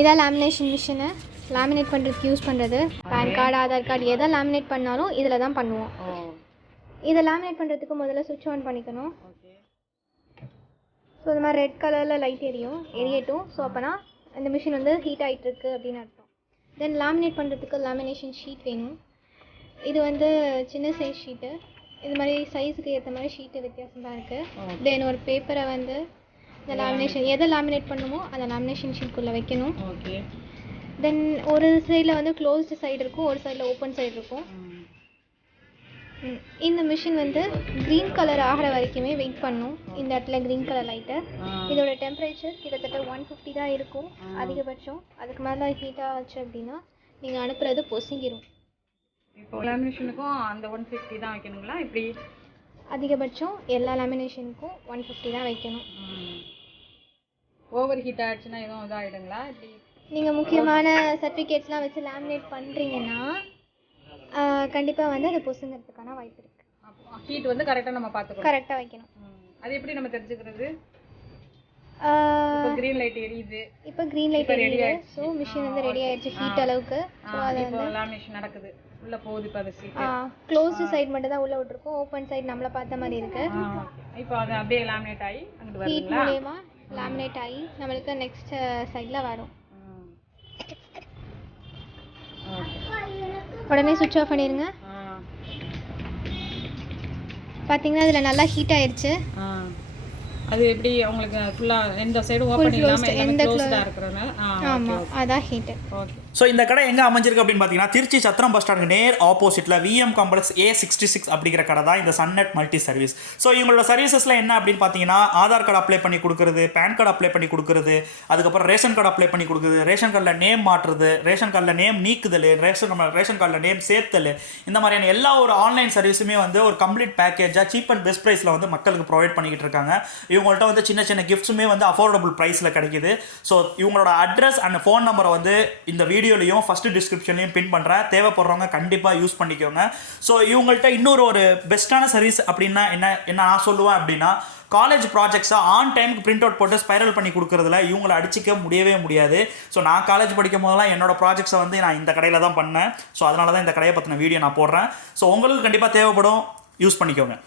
இதான் lamination machine. Laminate பண்ணுறதுக்கு use பண்ணுறது. பேன் கார்டு, ஆதார் கார்டு எதை லேமினேட் பண்ணாலும் இதில் தான் பண்ணுவோம். இதை லேமினேட் பண்ணுறதுக்கு முதல்ல சுவிட்ச் ஆன் பண்ணிக்கணும். ஸோ இந்த மாதிரி ரெட் கலரில் லைட் எரியட்டும். ஸோ அப்போனா இந்த மிஷின் வந்து ஹீட் ஆகிட்டுருக்கு அப்படின்னு அர்த்தம். தென் லேமினேட் பண்ணுறதுக்கு லேமினேஷன் ஷீட் வேணும். இது வந்து சின்ன சைஸ் ஷீட்டு. இது மாதிரி சைஸுக்கு ஏற்ற மாதிரி ஷீட்டு வித்தியாசமாக இருக்குது. தென் ஒரு பேப்பரை வந்து இந்த லேமினேஷன் எதை லேமினேட் பண்ணுமோ அந்த லேமினேஷன் ஷீட்குள்ளே வைக்கணும். தென் ஒரு சைடில் வந்து க்ளோஸ்டு சைடு இருக்கும், ஒரு சைடில் ஓப்பன் சைடு இருக்கும். இந்த மிஷின் வந்து க்ரீன் கலர் ஆகிற வரைக்குமே வெயிட் பண்ணும். இந்த இடத்துல க்ரீன் கலர் லைட்டு. இதோட டெம்பரேச்சர் கிட்டத்தட்ட 150 தான் இருக்கும் அதிகபட்சம். அதுக்கு மேலே ஹீட் ஆச்சு அப்படின்னா நீங்கள் அனுப்புறது பொசுங்கிடும். இப்போ லேமினேஷனுக்கும் அந்த 150 தான் வைக்கணுங்களா? இப்படி அதிகபட்சம் எல்லா லேமினேஷனுக்கும் 150 தான் வைக்கணும். ஓவர் ஹீட் ஆகிடுச்சுன்னா எதுவும் இதாகிடுங்களா? இப்படி நீங்கள் முக்கியமான சர்டிஃபிகேட்ஸ்லாம் வச்சு லேமினேட் பண்ணுறீங்கன்னா கண்டிப்பாக வந்து அது பொசுங்கிறதுக்கான வாய்ப்பு இருக்குது. ஹீட் வந்து கரெக்டாக நம்ம பார்த்துக்கணும், கரெக்டாக வைக்கணும். அது எப்படி நம்ம தெரிஞ்சுக்கிறது? க்ரீன் லைட் எரியுது. இப்போ க்ரீன் லைட் எரியுது. ஸோ மிஷின் வந்து ரெடி ஆயிடுச்சு ஹீட் அளவுக்கு. ஸோ அது வந்து லேமினேஷன் நடக்குது. உள்ள போகுது. இப்போ அது சீட் க்ளோஸ்டு சைடு மட்டும் தான் உள்ள விட்டுருக்கோம். ஓப்பன் சைடு நம்மள பார்த்த மாதிரி இருக்கு. இப்போ அது அப்படியே லேமினேட் ஆகி அங்கிட்டு வருதுங்களா? ஹீட் மூலமா லேமினேட் ஆகி நம்மளுக்கு நெக்ஸ்ட் சைடில் வரும். உடனே சுவிட்ச் ஆஃப் பண்ணிடுங்க. பார்த்தீங்கன்னா இதில் நல்லா ஹீட் ஆயிடுச்சு. அது எப்படி உங்களுக்கு ஃபுல்லா எந்த சைடு ஓபன் இல்லாம எந்த க்ளோஸ்டா இருக்குறனால ஆமா அதான் ஹீட். ஓகே. ஸோ இந்த கடை எங்கே அமைஞ்சிருக்கு அப்படின்னு பார்த்தீங்கன்னா திருச்சி சத்திரம் பஸ் ஸ்டாண்டுக்கு நேர் ஆப்போசிட்டில் விஎம் காம்ப்ளெக்ஸ் A66 அப்படிங்கிற கடை தான் இந்த சன்நெட் மல்டி சர்வீஸ். ஸோ இவங்களோட சர்வீசஸில் என்ன அப்படின்னு பார்த்தீங்கன்னா ஆதார் கார்டு அப்ளை பண்ணி கொடுக்குறது, பேன் கார்டு அப்ளை பண்ணி கொடுக்குறது, அதுக்கப்புறம் ரேஷன் கார்டு அப்ளை பண்ணி கொடுக்குறது, ரேஷன் கார்டில் நேம் மாற்றுறது, ரேஷன் கார்டில் நேம் நீக்குதல், ரேஷன் கார்டில் நேம் சேர்த்தல், இந்த மாதிரியான எல்லா ஒரு ஆன்லைன் சர்வீஸுமே வந்து ஒரு கம்ப்ளீட் பேக்கேஜாக சீப் அண்ட் பெஸ்ட் ப்ரைஸில் வந்து மக்களுக்கு ப்ரொவைட் பண்ணிக்கிட்டு இருக்காங்க. இவங்கள்ட்ட வந்து சின்ன சின்ன கிஃப்ட்ஸுமே வந்து அஃபோர்டபுள் ப்ரைஸில் கிடைக்குது. ஸோ இவங்களோட அட்ரஸ் அண்ட் ஃபோன் நம்பரை வந்து இந்த வீடியோலையும் ஃபஸ்ட்டு டிஸ்கிரிப்ஷன்லையும் பின் பண்ணுறேன். தேவைப்படுறவங்க கண்டிப்பாக யூஸ் பண்ணிக்கோங்க. ஸோ இவங்கள்ட்ட இன்னொரு ஒரு பெஸ்ட்டான சர்வீஸ் அப்படின்னா என்ன நான் சொல்லுவேன் அப்படின்னா, காலேஜ் ப்ராஜெக்ட்ஸை ஆன் டைமுக்கு பிரிண்ட் அவுட் போட்டு ஸ்பைரல் பண்ணி கொடுக்குறதுல இவங்களை அடிச்சிக்க முடியவே முடியாது. ஸோ நான் காலேஜ் படிக்கும் போதெல்லாம் என்னோட ப்ராஜெக்ட்ஸை வந்து நான் இந்த கடையில் தான் பண்ணேன். ஸோ அதனால தான் இந்த கடையை பற்றின வீடியோ நான் போடுறேன். ஸோ உங்களுக்கு கண்டிப்பாக தேவைப்படும், யூஸ் பண்ணிக்கோங்க.